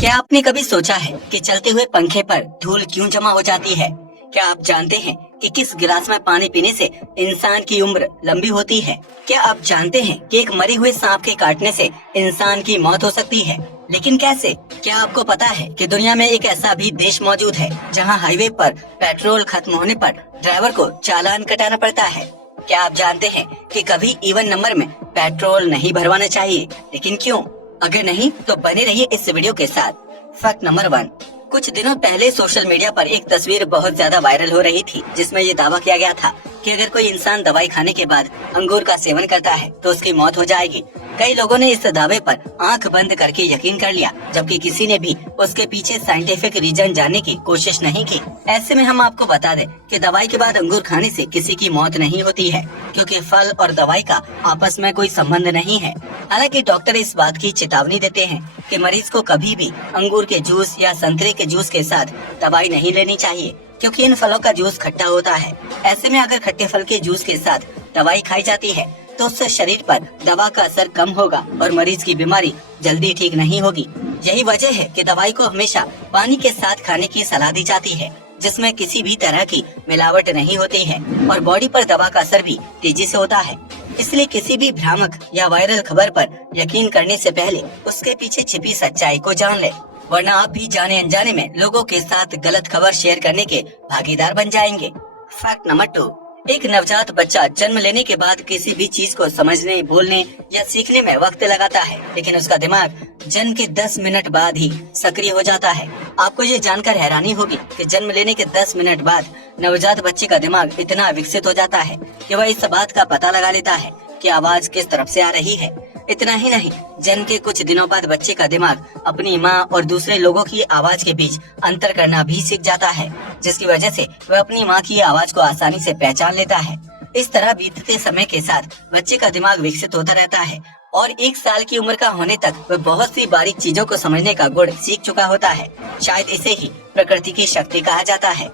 क्या आपने कभी सोचा है कि चलते हुए पंखे पर धूल क्यों जमा हो जाती है? क्या आप जानते हैं कि किस गिलास में पानी पीने से इंसान की उम्र लंबी होती है? क्या आप जानते हैं कि एक मरे हुए सांप के काटने से इंसान की मौत हो सकती है? लेकिन कैसे? क्या आपको पता है कि दुनिया में एक ऐसा भी देश मौजूद है जहां हाईवे पर पेट्रोल खत्म होने पर ड्राइवर को चालान कटाना पड़ता है? क्या आप जानते हैं कि कभी इवन नंबर में पेट्रोल नहीं भरवाना चाहिए? लेकिन क्यों? अगर नहीं तो बने रहिए इस वीडियो के साथ। Fact number 1। कुछ दिनों पहले सोशल मीडिया पर एक तस्वीर बहुत ज्यादा वायरल हो रही थी जिसमें ये दावा किया गया था कि अगर कोई इंसान दवाई खाने के बाद अंगूर का सेवन करता है तो उसकी मौत हो जाएगी। कई लोगों ने इस दावे पर आंख बंद करके यकीन कर लिया, जबकि किसी ने भी उसके पीछे साइंटिफिक रीजन जानने की कोशिश नहीं की। ऐसे में हम आपको बता दें कि दवाई के बाद अंगूर खाने से किसी की मौत नहीं होती है, क्योंकि फल और दवाई का आपस में कोई संबंध नहीं है। हालांकि डॉक्टर इस बात की चेतावनी देते हैं कि मरीज को कभी भी अंगूर के जूस या संतरे के जूस के साथ दवाई नहीं लेनी चाहिए, क्योंकि इन फलों का जूस खट्टा होता है। ऐसे में अगर खट्टे फल के जूस के साथ दवाई खाई जाती है तो उससे शरीर पर दवा का असर कम होगा और मरीज की बीमारी जल्दी ठीक नहीं होगी। यही वजह है कि दवाई को हमेशा पानी के साथ खाने की सलाह दी जाती है, जिसमें किसी भी तरह की मिलावट नहीं होती है और बॉडी पर दवा का असर भी तेजी से होता है। इसलिए किसी भी भ्रामक या वायरल खबर पर यकीन करने से पहले उसके पीछे छिपी सच्चाई को जान ले, वरना आप भी जाने अनजाने में लोगों के साथ गलत खबर शेयर करने के भागीदार बन जाएंगे। Fact number 2। एक नवजात बच्चा जन्म लेने के बाद किसी भी चीज को समझने, बोलने या सीखने में वक्त लगाता है, लेकिन उसका दिमाग जन्म के 10 मिनट बाद ही सक्रिय हो जाता है। आपको ये जानकर हैरानी होगी कि जन्म लेने के 10 मिनट बाद नवजात बच्चे का दिमाग इतना विकसित हो जाता है कि वह इस बात का पता लगा लेता है कि आवाज किस तरफ से आ रही है। इतना ही नहीं, जन्म के कुछ दिनों बाद बच्चे का दिमाग अपनी माँ और दूसरे लोगों की आवाज के बीच अंतर करना भी सीख जाता है, जिसकी वजह से वह अपनी माँ की आवाज को आसानी से पहचान लेता है। इस तरह बीतते समय के साथ बच्चे का दिमाग विकसित होता रहता है और 1 साल की उम्र का होने तक वह बहुत सी बारीक चीजों को समझने का गुण सीख चुका होता है। शायद इसे ही प्रकृति की शक्ति कहा जाता है।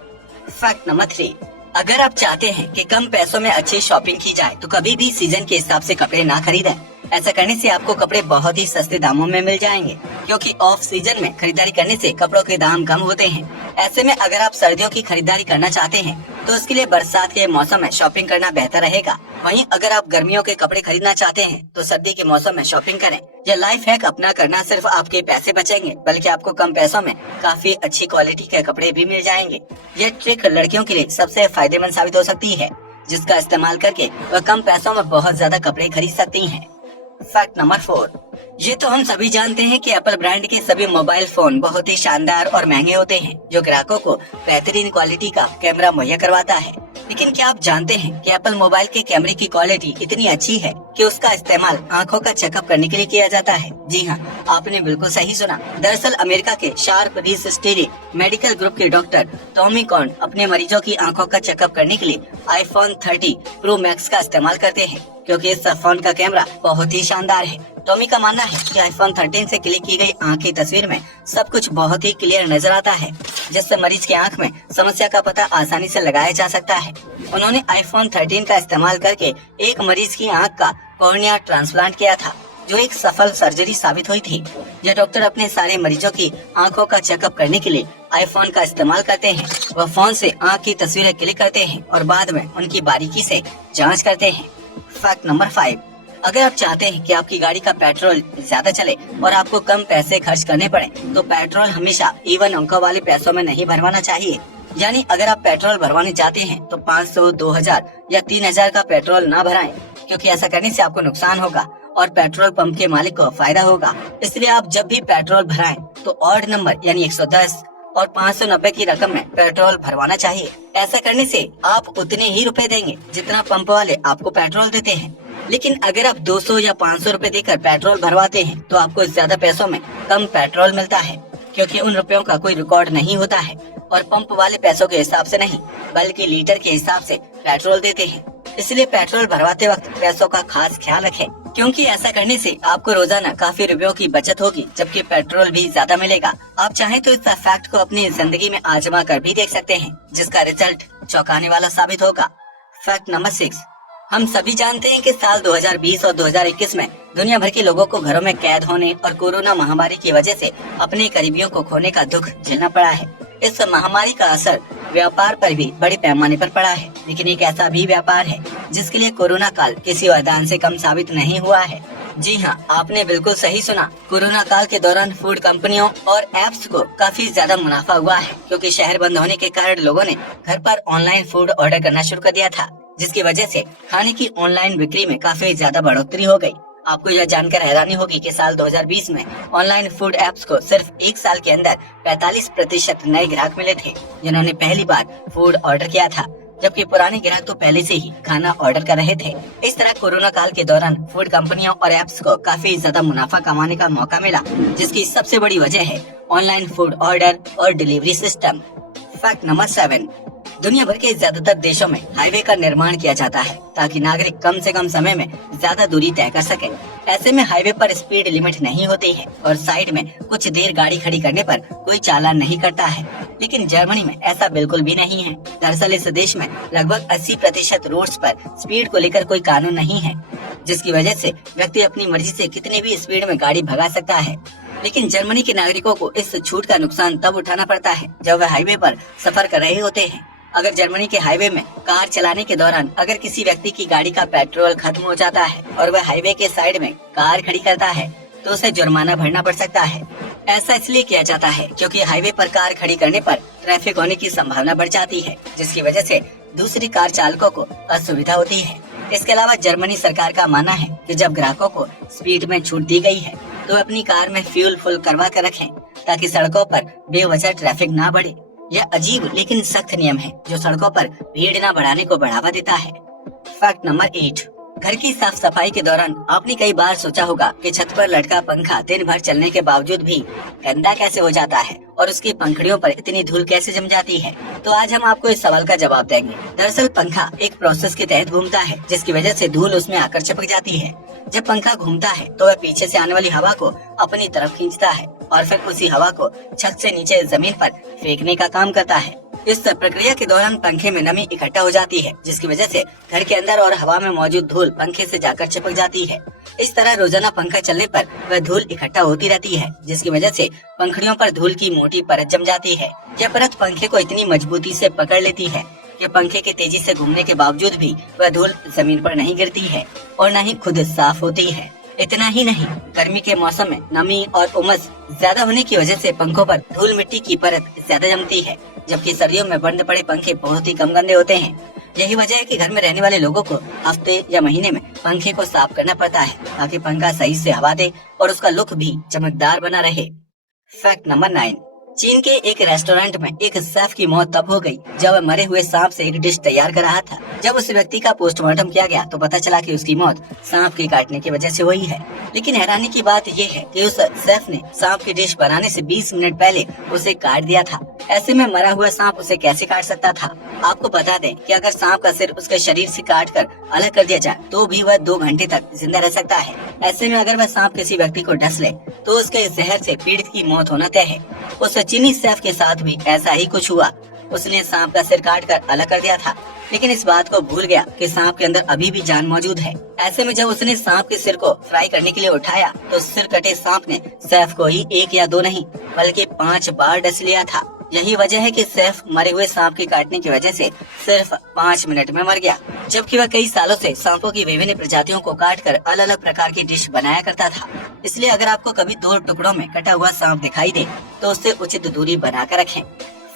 Fact number 3। अगर आप चाहते हैं कि कम पैसों में अच्छी शॉपिंग की जाए तो कभी भी सीजन के हिसाब से कपड़े ना खरीदें। ऐसा करने से आपको कपड़े बहुत ही सस्ते दामों में मिल जाएंगे, क्योंकि ऑफ सीजन में खरीदारी करने से कपड़ों के दाम कम होते हैं। ऐसे में अगर आप सर्दियों की खरीदारी करना चाहते हैं तो उसके लिए बरसात के मौसम में शॉपिंग करना बेहतर रहेगा। वहीं अगर आप गर्मियों के कपड़े खरीदना चाहते हैं तो सर्दी के मौसम में शॉपिंग करें। यह लाइफ हैक अपना करना सिर्फ आपके पैसे बचेंगे, बल्कि आपको कम पैसों में काफी अच्छी क्वालिटी के कपड़े भी मिल जाएंगे। यह ट्रिक लड़कियों के लिए सबसे फायदेमंद साबित हो सकती है, जिसका इस्तेमाल करके वह कम पैसों में बहुत ज्यादा कपड़े खरीद सकती हैं। Fact number 4। ये तो हम सभी जानते हैं कि एप्पल ब्रांड के सभी मोबाइल फोन बहुत ही शानदार और महंगे होते हैं, जो ग्राहकों को बेहतरीन क्वालिटी का कैमरा मुहैया करवाता है। लेकिन क्या आप जानते हैं कि एप्पल मोबाइल के कैमरे की क्वालिटी इतनी अच्छी है कि उसका इस्तेमाल आंखों का चेकअप करने के लिए किया जाता है? जी हाँ, आपने बिल्कुल सही सुना। दरअसल अमेरिका के शार्प रिसर्च मेडिकल ग्रुप के डॉक्टर टॉमी कॉर्न अपने मरीजों की आंखों का चेकअप करने के लिए iPhone 30 Pro Max का इस्तेमाल करते हैं, क्योंकि इस फोन का कैमरा बहुत ही शानदार है। टॉमी का मानना है कि iPhone 13 से क्लिक की गई आंख की तस्वीर में सब कुछ बहुत ही क्लियर नजर आता है, जिससे मरीज की आंख में समस्या का पता आसानी से लगाया जा सकता है। उन्होंने iPhone 13 का इस्तेमाल करके एक मरीज की आंख का कॉर्निया ट्रांसप्लांट किया था, जो एक सफल सर्जरी साबित हुई थी। यह डॉक्टर अपने सारे मरीजों की आंखों का चेकअप करने के लिए आईफोन का इस्तेमाल करते हैं। वह फोन से आंख की तस्वीरें क्लिक करते हैं और बाद में उनकी बारीकी से जांच करते हैं। Fact number 5। अगर आप चाहते हैं कि आपकी गाड़ी का पेट्रोल ज्यादा चले और आपको कम पैसे खर्च करने पड़े, तो पेट्रोल हमेशा इवन अंकों वाले पैसों में नहीं भरवाना चाहिए। यानी अगर आप पेट्रोल भरवाने जाते हैं तो 500, 2000 या 3000 का पेट्रोल ना भराएं, क्योंकि ऐसा करने से आपको नुकसान होगा और पेट्रोल पंप के मालिक को फायदा होगा। इसलिए आप जब भी पेट्रोल भराएं तो ऑड नंबर यानी 110 और 590 की रकम में पेट्रोल भरवाना चाहिए। ऐसा करने से आप उतने ही रुपए देंगे जितना पंप वाले आपको पेट्रोल देते हैं। लेकिन अगर आप 200 या 500 रुपए देकर पेट्रोल भरवाते हैं तो आपको ज्यादा पैसों में कम पेट्रोल मिलता है, क्योंकि उन रुपयों का कोई रिकॉर्ड नहीं होता है और पंप वाले पैसों के हिसाब से नहीं बल्कि लीटर के हिसाब से पेट्रोल देते हैं। इसलिए पेट्रोल भरवाते वक्त पैसों का खास ख्याल रखें, क्योंकि ऐसा करने से आपको रोजाना काफी रुपयों की बचत होगी, जबकि पेट्रोल भी ज्यादा मिलेगा। आप चाहें तो इस फैक्ट को अपनी जिंदगी में आजमा कर भी देख सकते हैं, जिसका रिजल्ट चौंकाने वाला साबित होगा। Fact number 6। हम सभी जानते हैं कि साल 2020 और 2021 में दुनिया भर के लोगों को घरों में कैद होने और कोरोना महामारी की वजह से अपने करीबियों को खोने का दुख झेलना पड़ा है। इस महामारी का असर व्यापार पर भी बड़े पैमाने पर पड़ा है, लेकिन एक ऐसा भी व्यापार है जिसके लिए कोरोना काल किसी वरदान से कम साबित नहीं हुआ है। जी हाँ, आपने बिल्कुल सही सुना। कोरोना काल के दौरान फूड कंपनियों और एप्स को काफी ज्यादा मुनाफा हुआ है, क्योंकि शहर बंद होने के कारण लोगों ने घर पर ऑनलाइन फूड ऑर्डर करना शुरू कर दिया था, जिसकी वजह से खाने की ऑनलाइन बिक्री में काफी ज्यादा बढ़ोतरी हो गई। आपको यह जानकर हैरानी होगी कि साल 2020 में ऑनलाइन फूड एप्स को सिर्फ एक साल के अंदर 45% नए ग्राहक मिले थे, जिन्होंने पहली बार फूड ऑर्डर किया था, जबकि पुराने ग्राहक तो पहले से ही खाना ऑर्डर कर रहे थे। इस तरह कोरोना काल के दौरान फूड कंपनियों और एप्स को काफी ज्यादा मुनाफा कमाने का मौका मिला, जिसकी सबसे बड़ी वजह है ऑनलाइन फूड ऑर्डर और डिलीवरी सिस्टम। फैक्ट नंबर 7, दुनिया भर के ज्यादातर देशों में हाईवे का निर्माण किया जाता है ताकि नागरिक कम से कम समय में ज्यादा दूरी तय कर सके। ऐसे में हाईवे पर स्पीड लिमिट नहीं होती है और साइड में कुछ देर गाड़ी खड़ी करने पर कोई चालान नहीं करता है, लेकिन जर्मनी में ऐसा बिल्कुल भी नहीं है। दरअसल इस देश में लगभग 80% रोड्स पर स्पीड को लेकर कोई कानून नहीं है, जिसकी वजह से व्यक्ति अपनी मर्जी से कितनी भी स्पीड में गाड़ी भगा सकता है। लेकिन जर्मनी के नागरिकों को इस छूट का नुकसान तब उठाना पड़ता है जब वह हाईवे पर सफर कर रहे होते हैं। अगर जर्मनी के हाईवे में कार चलाने के दौरान अगर किसी व्यक्ति की गाड़ी का पेट्रोल खत्म हो जाता है और वह हाईवे के साइड में कार खड़ी करता है, तो उसे जुर्माना भरना पड़ सकता है। ऐसा इसलिए किया जाता है क्योंकि हाईवे पर कार खड़ी करने पर ट्रैफिक होने की संभावना बढ़ जाती है, जिसकी वजह से दूसरी कार चालकों को असुविधा होती है। इसके अलावा जर्मनी सरकार का मानना है कि जब ग्राहकों को स्पीड में छूट दी गई है तो अपनी कार में फ्यूल फुल करवा कर रखें, ताकि सड़कों पर बेवजह ट्रैफिक ना बढ़े। यह अजीब लेकिन सख्त नियम है जो सड़कों पर भीड़ न बढ़ाने को बढ़ावा देता है। फैक्ट नंबर 8, घर की साफ सफाई के दौरान आपने कई बार सोचा होगा कि छत पर लटका पंखा दिन भर चलने के बावजूद भी गंदा कैसे हो जाता है और उसकी पंखुड़ियों पर इतनी धूल कैसे जम जाती है। तो आज हम आपको इस सवाल का जवाब देंगे। दरअसल पंखा एक प्रोसेस के तहत घूमता है, जिसकी वजह से धूल उसमें आकर चिपक जाती है। जब पंखा घूमता है तो वह पीछे से आने वाली हवा को अपनी तरफ खींचता है और फिर उसी हवा को छत से नीचे जमीन पर फेंकने का काम करता है। इस प्रक्रिया के दौरान पंखे में नमी इकट्ठा हो जाती है, जिसकी वजह से घर के अंदर और हवा में मौजूद धूल पंखे से जाकर चिपक जाती है। इस तरह रोजाना पंखा चलने पर वह धूल इकट्ठा होती रहती है, जिसकी वजह से पंखुड़ियों पर धूल की मोटी परत जम जाती है। यह परत पंखे को इतनी मजबूती से पकड़ लेती है कि पंखे के तेजी से घूमने के बावजूद भी वह धूल जमीन पर नहीं गिरती है और न ही खुद साफ होती है। इतना ही नहीं, गर्मी के मौसम में नमी और उमस ज्यादा होने की वजह से पंखों पर धूल मिट्टी की परत ज्यादा जमती है, जबकि सर्दियों में बंद पड़े पंखे बहुत ही कम गंदे होते हैं। यही वजह है कि घर में रहने वाले लोगों को हफ्ते या महीने में पंखे को साफ करना पड़ता है, ताकि पंखा सही से हवा दे और उसका लुक भी चमकदार बना रहे। फैक्ट नंबर 9, चीन के एक रेस्टोरेंट में एक शेफ की मौत तब हो गई जब वह मरे हुए सांप से एक डिश तैयार कर रहा था। जब उस व्यक्ति का पोस्टमार्टम किया गया तो पता चला कि उसकी मौत सांप के काटने की वजह से हुई है। लेकिन हैरानी की बात यह है कि उस शेफ ने सांप की डिश बनाने से 20 मिनट पहले उसे काट दिया था। ऐसे में मरा हुआ सांप उसे कैसे काट सकता था? आपको बता दें कि अगर सांप का सिर उसके शरीर से काट कर अलग कर दिया जाए तो भी वह 2 घंटे तक जिंदा रह सकता है। ऐसे में अगर वह सांप किसी व्यक्ति को डस ले तो उसके जहर से पीड़ित की मौत होना तय है। उस चीनी शेफ के साथ भी ऐसा ही कुछ हुआ। उसने सांप का सिर काट कर अलग कर दिया था, लेकिन इस बात को भूल गया कि सांप के अंदर अभी भी जान मौजूद है। ऐसे में जब उसने सांप के सिर को फ्राई करने के लिए उठाया तो सिर कटे सांप ने शेफ को ही 1 या 2 नहीं बल्कि 5 बार डस लिया था। यही वजह है कि शेफ मरे हुए सांप के काटने की वजह से सिर्फ 5 मिनट में मर गया, जबकि वह कई सालों से सांपों की विभिन्न प्रजातियों को काटकर अलग अलग प्रकार की डिश बनाया करता था। इसलिए अगर आपको कभी 2 टुकड़ों में कटा हुआ सांप दिखाई दे तो उससे उचित दूरी बनाकर रखें।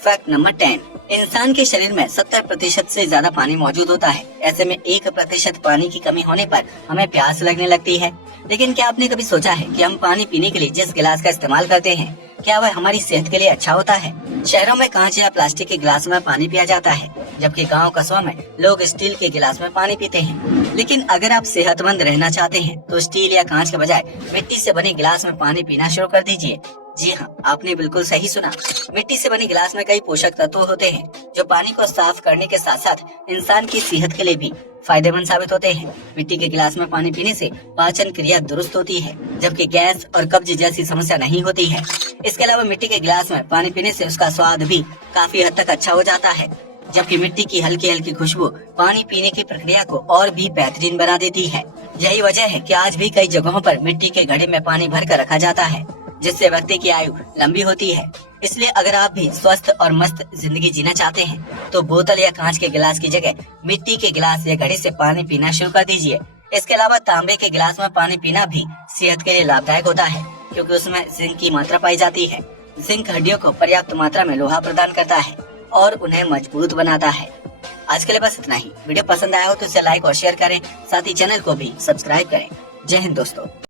फैक्ट नंबर 10, इंसान के शरीर में 70% से ज्यादा पानी मौजूद होता है। ऐसे में 1% पानी की कमी होने पर हमें प्यास लगने लगती है। लेकिन क्या आपने कभी सोचा है कि हम पानी पीने के लिए जिस गिलास का इस्तेमाल करते हैं, क्या वह हमारी सेहत के लिए अच्छा होता है? शहरों में कांच या प्लास्टिक के गिलास में पानी पिया जाता है, जबकि गांव कस्बों में लोग स्टील के गिलास में पानी पीते हैं। लेकिन अगर आप सेहतमंद रहना चाहते हैं तो स्टील या कांच के बजाय मिट्टी से बने गिलास में पानी पीना शुरू कर दीजिए। जी हाँ, आपने बिल्कुल सही सुना। मिट्टी से बने गिलास में कई पोषक तत्व होते हैं जो पानी को साफ करने के साथ साथ इंसान की सेहत के लिए भी फायदेमंद साबित होते हैं। मिट्टी के गिलास में पानी पीने से पाचन क्रिया दुरुस्त होती है, जबकि गैस और कब्ज जैसी समस्या नहीं होती है। इसके अलावा मिट्टी के गिलास में पानी पीने से उसका स्वाद भी काफी हद तक अच्छा हो जाता है। जबकि मिट्टी की हल्की हल्की खुशबू पानी पीने की प्रक्रिया को और भी बेहतरीन बना देती है। यही वजह है कि आज भी कई जगहों पर मिट्टी के घड़े में पानी भर कर रखा जाता है, जिससे व्यक्ति की आयु लंबी होती है। इसलिए अगर आप भी स्वस्थ और मस्त जिंदगी जीना चाहते हैं तो बोतल या कांच के गिलास की जगह मिट्टी के गिलास या घड़े से पानी पीना शुरू कर दीजिए। इसके अलावा तांबे के गिलास में पानी पीना भी सेहत के लिए लाभदायक होता है, क्योंकि उसमें जिंक की मात्रा पाई जाती है। जिंक हड्डियों को पर्याप्त मात्रा में लोहा प्रदान करता है और उन्हें मजबूत बनाता है। आज के लिए बस इतना ही। वीडियो पसंद आया हो तो इसे लाइक और शेयर करें, साथ ही चैनल को भी सब्सक्राइब करें। जय हिंद दोस्तों।